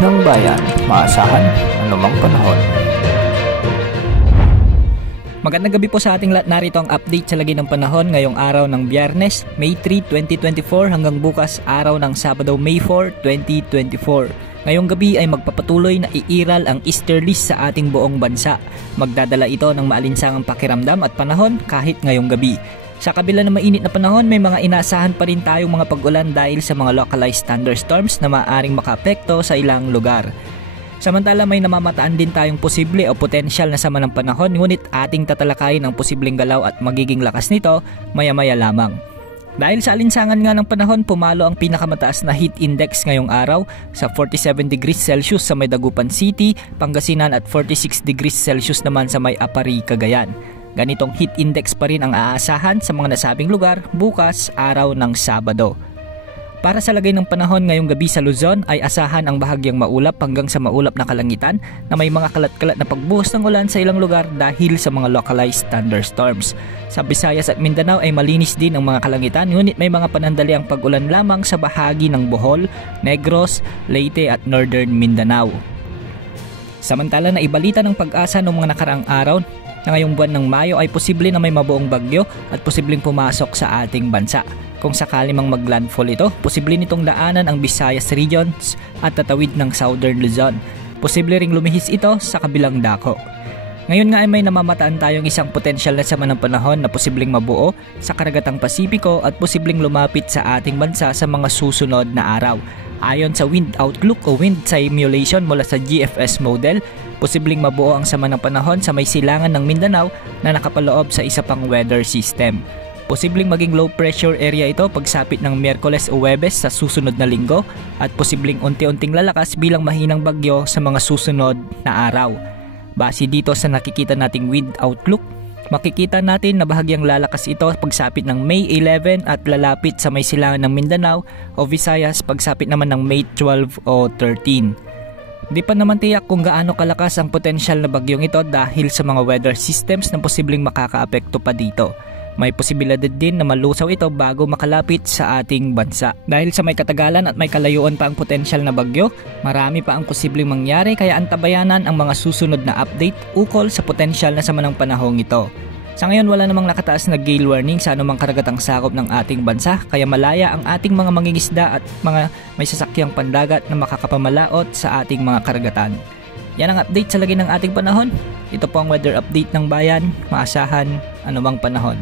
ng bayan, maasahan anumang panahon. Magandang gabi po sa ating lahat. Narito ang update sa lagi ng panahon ngayong araw ng Biyernes, May 3, 2024 hanggang bukas araw ng Sabado, May 4, 2024. Ngayong gabi ay magpapatuloy na iiral ang easterlies sa ating buong bansa. Magdadala ito ng maalinsangang pakiramdam at panahon kahit ngayong gabi. Sa kabila ng mainit na panahon, may mga inaasahan pa rin tayong mga pag-ulan dahil sa mga localized thunderstorms na maaaring makaapekto sa ilang lugar. Samantala may namamataan din tayong posible o potensyal na sama ng panahon, ngunit ating tatalakayin ang posibleng galaw at magiging lakas nito maya-maya lamang. Dahil sa alinsangan nga ng panahon, pumalo ang pinakamataas na heat index ngayong araw sa 47 degrees Celsius sa may Dagupan City, Pangasinan at 46 degrees Celsius naman sa may Apari, Cagayan. Ganitong heat index pa rin ang aasahan sa mga nasabing lugar bukas araw ng Sabado. Para sa lagay ng panahon ngayong gabi sa Luzon ay asahan ang bahagyang maulap hanggang sa maulap na kalangitan na may mga kalat-kalat na pagbuhos ng ulan sa ilang lugar dahil sa mga localized thunderstorms. Sa Visayas at Mindanao ay malinis din ang mga kalangitan, ngunit may mga panandaliang pag-ulan lamang sa bahagi ng Bohol, Negros, Leyte at Northern Mindanao. Samantala na ibalita ng Pag-asa noong mga nakaraang araw na ngayong buwan ng Mayo ay posible na may mabuong bagyo at posibleng pumasok sa ating bansa. Kung sakali mang maglandfall ito, posible nitong daanan ang Visayas regions at tatawid ng Southern Luzon. Posible ring lumihis ito sa kabilang dako. Ngayon nga ay may namamataan tayong isang potensyal na sama ng panahon na posibleng mabuo sa karagatang Pasipiko at posibleng lumapit sa ating bansa sa mga susunod na araw. Ayon sa wind outlook o wind simulation mula sa GFS model, posibleng mabuo ang sama ng panahon sa may silangan ng Mindanao na nakapaloob sa isa pang weather system. Posibleng maging low pressure area ito pagsapit ng Miyerkules o Huwebes sa susunod na linggo at posibleng unti-unting lalakas bilang mahinang bagyo sa mga susunod na araw. Base dito sa nakikita nating wind outlook, makikita natin na bahagyang lalakas ito pagsapit ng May 11 at lalapit sa may silangan ng Mindanao o Visayas pagsapit naman ng May 12 o 13. Di pa naman tiyak kung gaano kalakas ang potensyal na bagyong ito dahil sa mga weather systems na posibleng makakaapekto pa dito. May posibilidad din na malusaw ito bago makalapit sa ating bansa. Dahil sa may katagalan at may kalayuan pa ang potensyal na bagyo, marami pa ang posibleng mangyari kaya antabayanan ang mga susunod na update ukol sa potensyal na sama ng panahong ito. Sa ngayon wala namang nakataas na gale warning sa anumang karagatang sakop ng ating bansa kaya malaya ang ating mga mangingisda at mga may sasakyang pandagat na makakapamalaot sa ating mga karagatan. Yan ang update sa lagi ng ating panahon. Ito po ang weather update ng bayan, maasahan anumang panahon.